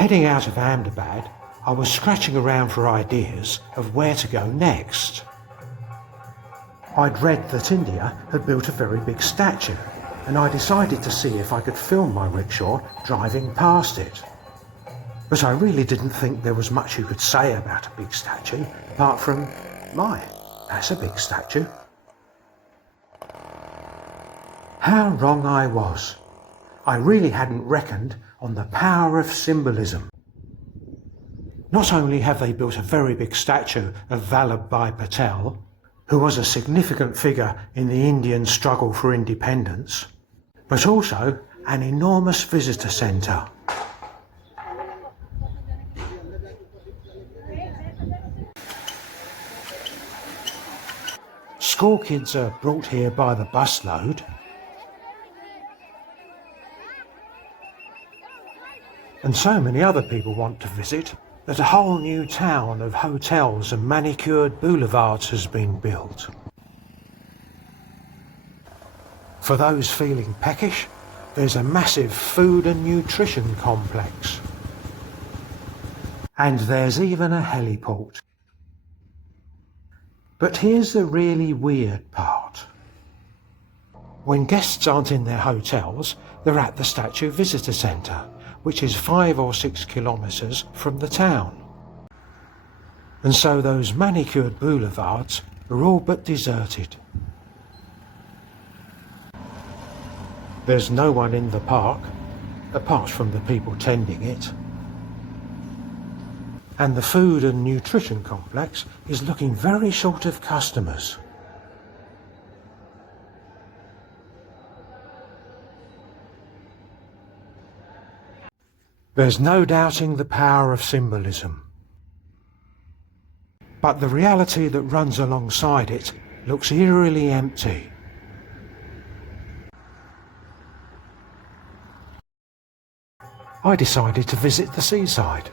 Heading out of Ahmedabad, I was scratching around for ideas of where to go next. I'd read that India had built a very big statue, and I decided to see if I could film my rickshaw driving past it. But I really didn't think there was much you could say about a big statue, apart from, my, that's a big statue. How wrong I was. I really hadn't reckoned on the power of symbolism. Not only have they built a very big statue of Vallabhbhai Patel, who was a significant figure in the Indian struggle for independence, but also an enormous visitor centre. School kids are brought here by the busload, and so many other people want to visit that a whole new town of hotels and manicured boulevards has been built. For those feeling peckish, there's a massive food and nutrition complex. And there's even a heliport. But here's the really weird part. When guests aren't in their hotels, they're at the Statue Visitor Centre, which is 5 or 6 kilometres from the town. And so those manicured boulevards are all but deserted. There's no one in the park, apart from the people tending it. And the food and nutrition complex is looking very short of customers. There's no doubting the power of symbolism. But the reality that runs alongside it looks eerily empty. I decided to visit the seaside.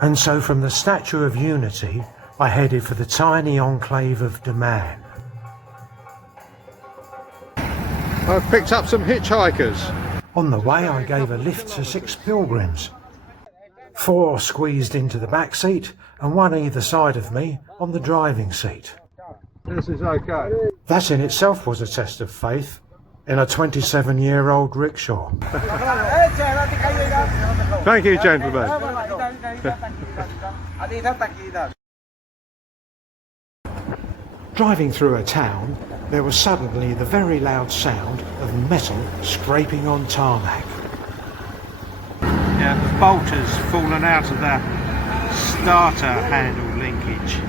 And so from the Statue of Unity, I headed for the tiny enclave of Daman. I've picked up some hitchhikers. On the way, I gave a lift to 6 pilgrims. 4 squeezed into the back seat and 1 either side of me on the driving seat. This is okay. That in itself was a test of faith in a 27-year-old rickshaw. Thank you, gentlemen. Driving through a town, there was suddenly the very loud sound of metal scraping on tarmac. Yeah, the bolt has fallen out of the starter handle linkage.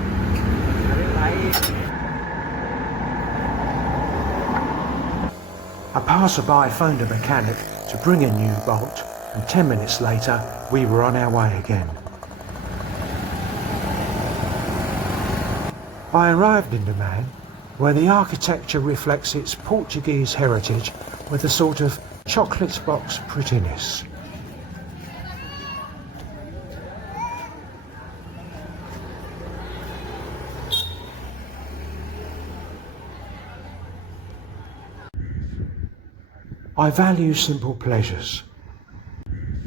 A passerby phoned a mechanic to bring a new bolt, and 10 minutes later we were on our way again. I arrived in Daman, where the architecture reflects its Portuguese heritage with a sort of chocolate box prettiness. I value simple pleasures,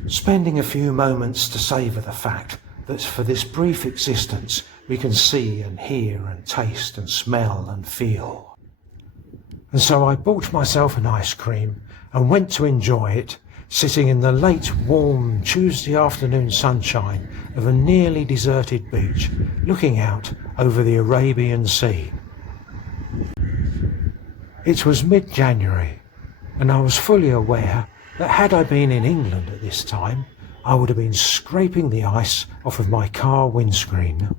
spending a few moments to savour the fact that for this brief existence we can see and hear and taste and smell and feel. And so I bought myself an ice cream and went to enjoy it, sitting in the late warm Tuesday afternoon sunshine of a nearly deserted beach, looking out over the Arabian Sea. It was mid-January, and I was fully aware that had I been in England at this time, I would have been scraping the ice off of my car windscreen.